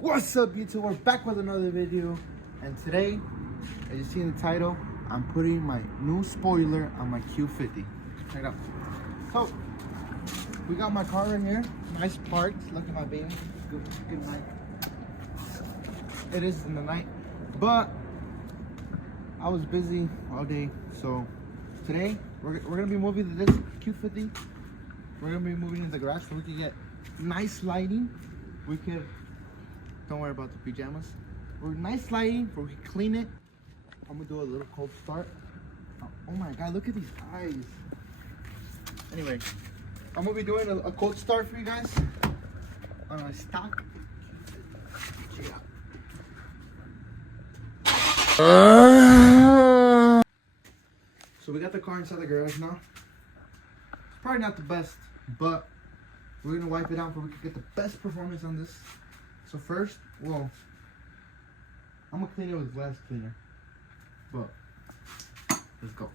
What's up, YouTube? We're back with another video, and today, as you see in the title, I'm putting my new spoiler on my Q50. Check it out. So, we got my car right here, nice parked. Look at my baby. Good night. It is in the night, but I was busy all day, so today we're gonna be moving this Q50. We're gonna be moving in the garage so we can get nice lighting. We could. Don't worry about the pajamas. We're nice lighting, so we can clean it. I'm gonna do a little cold start. Oh my god, look at these eyes. Anyway, I'm gonna be doing a cold start for you guys on a stock. So we got the car inside the garage now. It's probably not the best, but we're gonna wipe it out so we can get the best performance on this. So first, well, I'm gonna clean it with glass cleaner, but let's go.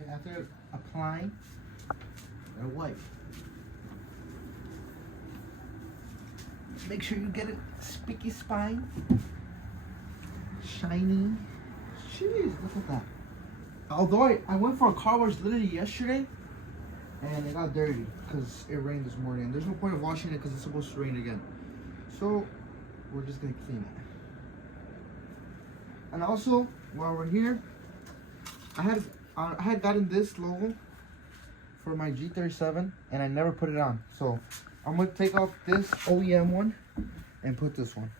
Okay, after applying, a wipe. Make sure you get it spiky spine. Shiny. Jeez, look at that. Although I went for a car wash literally yesterday and it got dirty because it rained this morning. There's no point of washing it because it's supposed to rain again. So we're just gonna clean it. And also, while we're here, I had gotten this logo for my G37 and I never put it on. So I'm gonna take off this OEM one and put this one.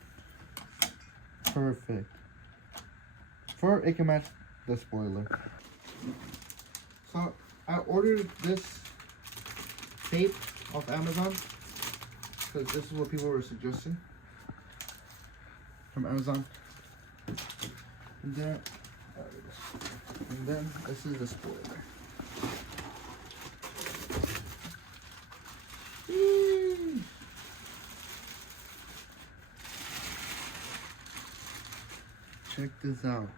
Perfect. For it can match the spoiler. So I ordered this tape off Amazon because this is what people were suggesting from Amazon. And then this is the spoiler. Check this out.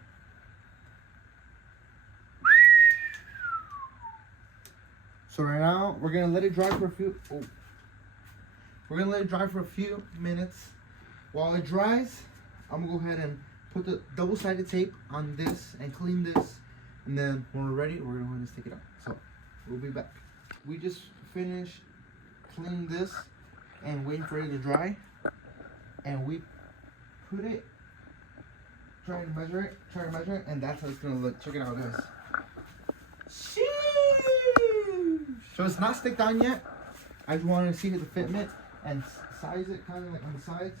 So right now we're gonna let it dry for a few. We're gonna let it dry for a few minutes. While it dries, I'm gonna go ahead and put the double-sided tape on this and clean this. And then when we're ready, we're gonna go ahead and stick it up. So we'll be back. We just finished cleaning this and waiting for it to dry. And we put it, try to measure it, and that's how it's gonna look. Check it out, guys. Sheesh. So it's not sticked on yet. I just wanted to see the fitment and size it kind of like on the sides.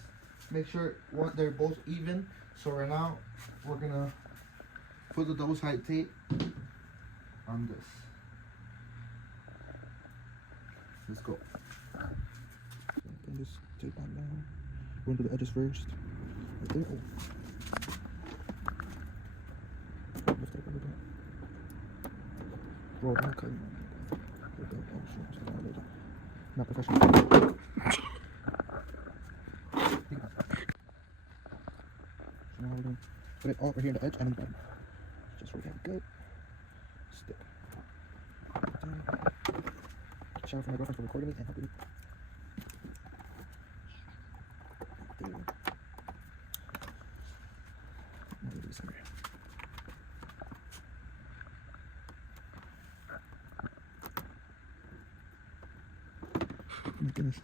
Make sure they're both even. So right now we're gonna put the double-sided tape on this. Let's go. Put this tape on now. We're gonna do the edges first. Right there. Lift it up a little bit. Roll down, cut. Not professional. So now we're going to put it all right here on the edge and on the bottom. Just right there. Good. Stick. Shout out for my girlfriend for recording me and helping me. There. Now we'll do this over here. Oh my goodness.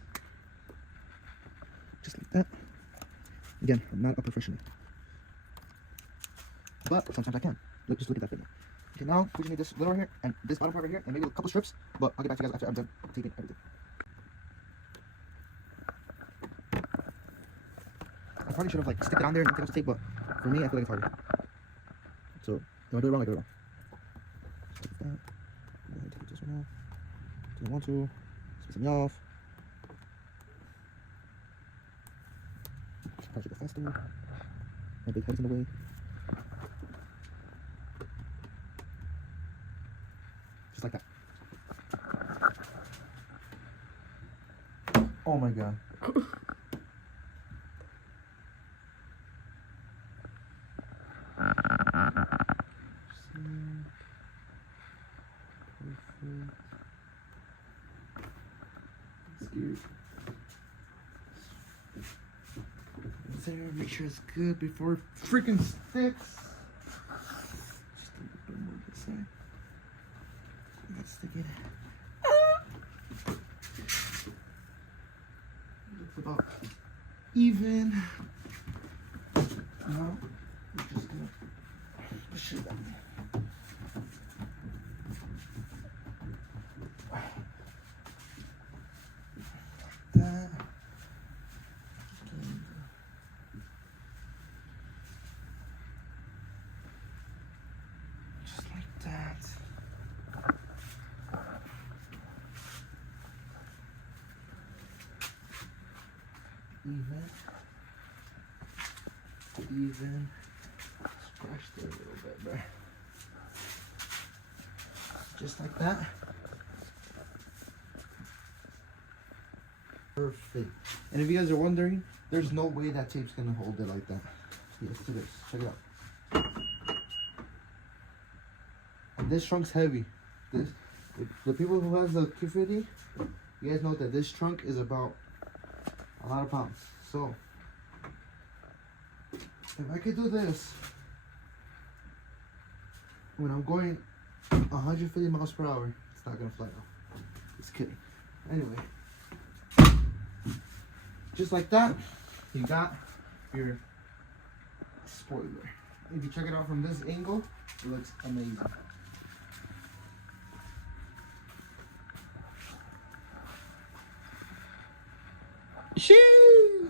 Just like that. Again, I'm not a professional. But sometimes I can. Just look at that fitment. Okay, now we just need this little right here and this bottom part right here and maybe a couple strips. But I'll get back to you guys after I'm done taping everything. I probably should have like stick it on there and take off the tape, but for me I feel like it's harder. So if I do it wrong, I do it wrong. Just take that. Go ahead and take this one off. Do I want to? Split me off. Probably go faster. My big head's in the way. Just like that. Oh my god. scared. There, make sure it's good before it freaking sticks. Just a little bit more this side. Let's stick it. Looks about even. Now we're just gonna push it down. That. Just like that. Even. Scratched it a little bit there. Just like that. Perfect. And if you guys are wondering, there's no way that tape's gonna hold it like that. Yes, it is. Check it out. And this trunk's heavy. This, the people who has the Infiniti, you guys know that this trunk is about a lot of pounds. So if I could do this when I'm going 150 miles per hour, it's not gonna fly off. Just kidding. Anyway, just like that, you got your spoiler. If you check it out from this angle, it looks amazing. Sheesh!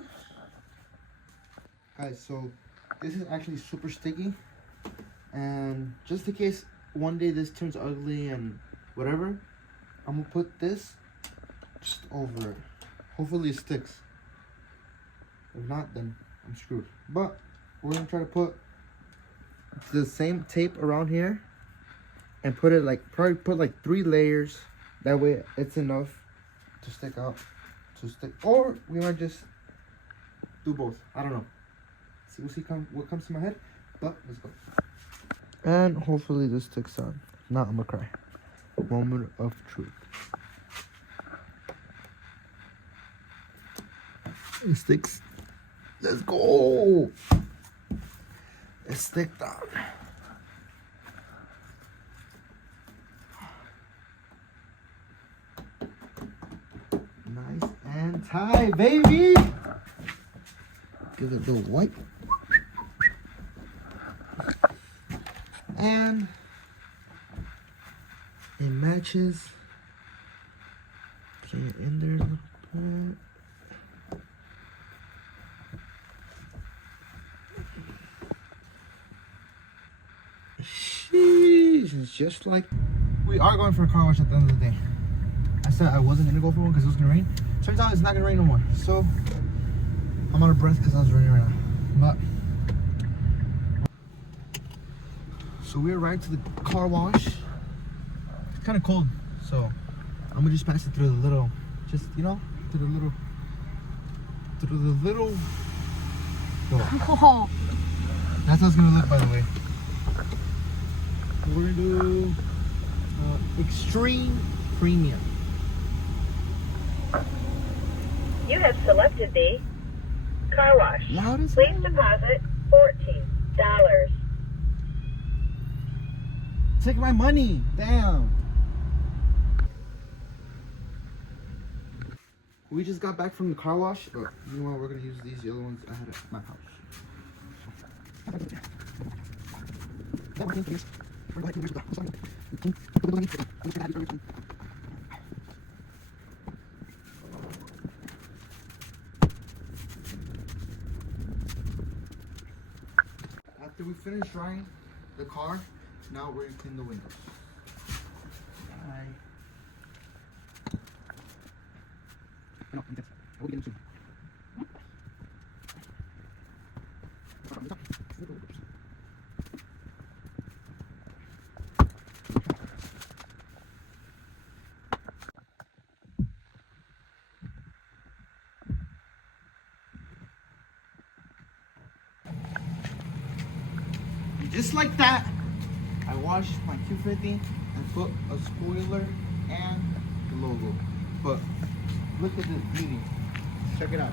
Guys, so this is actually super sticky, and just in case one day this turns ugly and whatever, I'm gonna put this just over it. Hopefully it sticks. If not, then I'm screwed. But we're gonna try to put the same tape around here and put it like, probably put like 3 layers. That way it's enough to stick out, or we might just do both. I don't know. We'll see what comes to my head, but let's go. And hopefully this sticks on. If not, I'm gonna cry. Moment of truth. It sticks. Let's go. It sticked on. Nice and tight, baby. Give it a little wipe. And it matches. Get it in there a little bit. Sheesh, it's just like. We are going for a car wash at the end of the day. I said I wasn't gonna go for one because it was gonna rain. Turns out it's not gonna rain no more. So I'm out of breath because I was running right now. But so we arrived to the car wash. It's kind of cold, so I'm gonna just pass it through the little, just through the little door. Oh. That's how it's gonna look, by the way. We're gonna do extreme premium. You have selected the car wash. Loud as Please hell. deposit $14. Take my money. Damn. We just got back from the car wash. But you know what? We're gonna use these yellow ones I had at my house. After we finish drying the car, now we're gonna clean the windows. Bye. Just like that, I washed my Q50 and put a spoiler and the logo. But Look at this beauty. Check it out.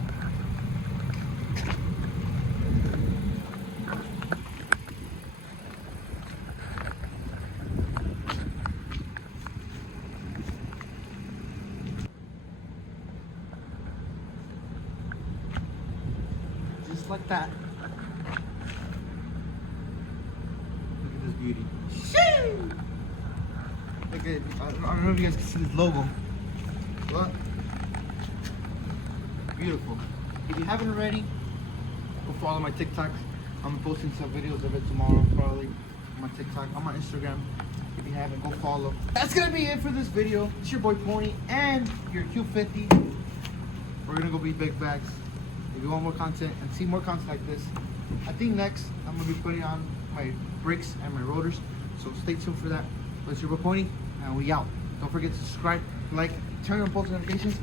Just like that. Look at this beauty. Shoo! Look at, I don't know if you guys can see this logo. Look. Beautiful. If you haven't already, go follow my TikToks. I'm posting some videos of it tomorrow, probably on my TikTok, on my Instagram. If you haven't, go follow. That's gonna be it for this video. It's your boy Pony and your Q50. We're gonna go beat big bags. If you want more content and see more content like this, I think next I'm gonna be putting on my brakes and my rotors. So stay tuned for that. But it's your boy Pony, and we out. Don't forget to subscribe, like, turn on post notifications.